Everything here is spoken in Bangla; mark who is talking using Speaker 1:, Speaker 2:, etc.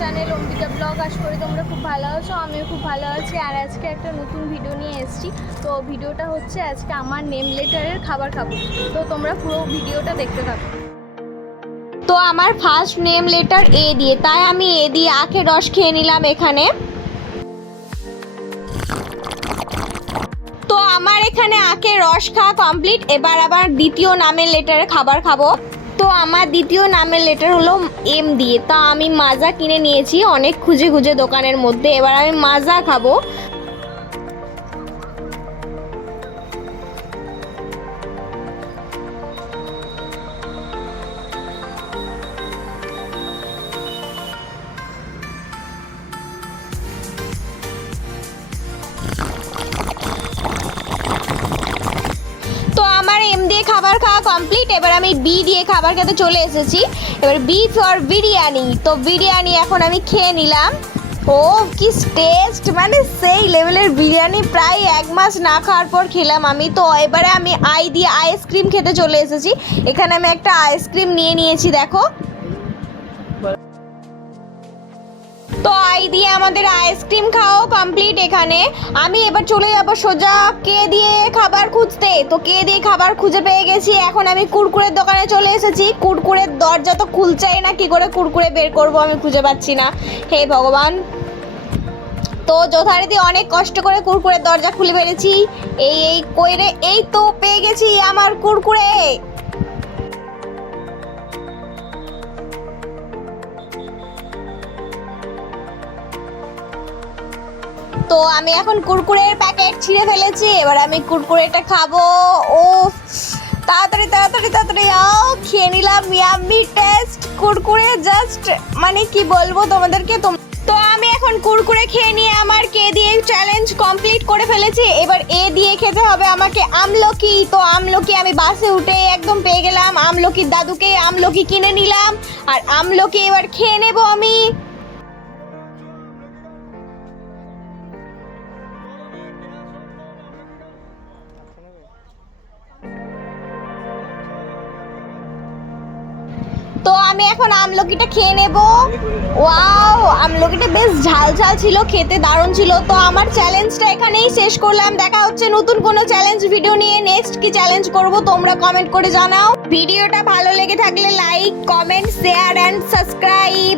Speaker 1: চ্যানেল অম্বিকা ব্লগ আশা করি তোমরা খুব ভালো আছো, আমিও খুব ভালো আছি। আর আজকে একটা নতুন ভিডিও নিয়ে এসেছি। তো ভিডিওটা হচ্ছে আজকে আমার নেম লেটারের খাবার খাব। তো তোমরা পুরো ভিডিওটা দেখতে থাকো। তো আমার ফার্স্ট নেম লেটার এ দিয়ে, তাই আমি এ দিয়ে আখের রস খেয়ে নিলাম এখানে। তো আমার এখানে আখের রস খাওয়া কমপ্লিট এবার আবার দ্বিতীয় নামের লেটারে খাবার খাব। তো আমার দ্বিতীয় নামের লেটার হলো এম দিয়ে। তা আমি মাজা কিনে নিয়েছি, অনেক খুঁজে খুঁজে দোকানের মধ্যে। এবার আমি মাজা খাব। কমপ্লিট এবার আমি বি দিয়ে খাবার খেতে চলে এসেছি। এবার বি ফর বিরিয়ানি। তো বিরিয়ানি এখন আমি খেয়ে নিলাম। ও, কি টেস্ট মানে সেই লেভেলের বিরিয়ানি প্রায় এক মাস না খাওয়ার পর খেলাম আমি। তো এবারে আমি আই দিয়ে আইসক্রিম খেতে চলে এসেছি। এখানে আমি একটা আইসক্রিম নিয়ে নিয়েছি, দেখো। দিয়ে আমাদের আইসক্রিম খাওয়াও কমপ্লিট এখানে। আমি এবার চলে যাব সোজা কে দিয়ে খাবার খুঁজতে। তো কে দিয়ে খাবার খুঁজে পেয়ে গেছি, এখন আমি কুরকুরের দোকানে চলে এসেছি। কুরকুরের দরজা তো খুলছেই না, কি করে কুরকুরে বের করব আমি খুঁজে পাচ্ছি না। হে ভগবান। তো যথারীতি অনেক কষ্ট করে কুরকুরের দরজা খুলে ফেলেছি। এই এই কইরে, এই তো পেয়ে গেছি আমার কুরকুরে। তো আমি এখন কুরকুরের প্যাকেট ছিঁড়ে ফেলেছি, এবার আমি কুরকুরেটা খাব। ও তাড়াতাড়ি তাড়াতাড়ি তাড়াতাড়ি, আও, খেয়ে নিলাম ইয়াম্মি টেস্ট কুরকুরে জাস্ট মানে কি বলব তোমাদেরকে, তোম- তো আমি এখন কুরকুরে খেয়ে নিয়ে আমার কে দিয়ে চ্যালেঞ্জ কমপ্লিট করে ফেলেছি, এবার এ দিয়ে খেতে হবে আমাকে আমলকি। তো আমলকি আমি বাসে উঠে একদম পেয়ে গেলাম, আমলকির দাদুকে আমলকি কিনে নিলাম, আর আমলকি এবার খেয়ে নেব আমি। তো আমি এখন আমলকিটা খেয়ে নেব। ওয়াও, আমলকিটা বেশ ঝাল ঝাল ছিল, খেতে দারুণ ছিল। তো আমার চ্যালেঞ্জটা এখানেই শেষ করলাম। দেখা হচ্ছে নতুন কোনো চ্যালেঞ্জ ভিডিও নিয়ে। নেক্সট কি চ্যালেঞ্জ করব তোমরা কমেন্ট করে জানাও। ভিডিওটা ভালো লেগে থাকলে like comment share and subscribe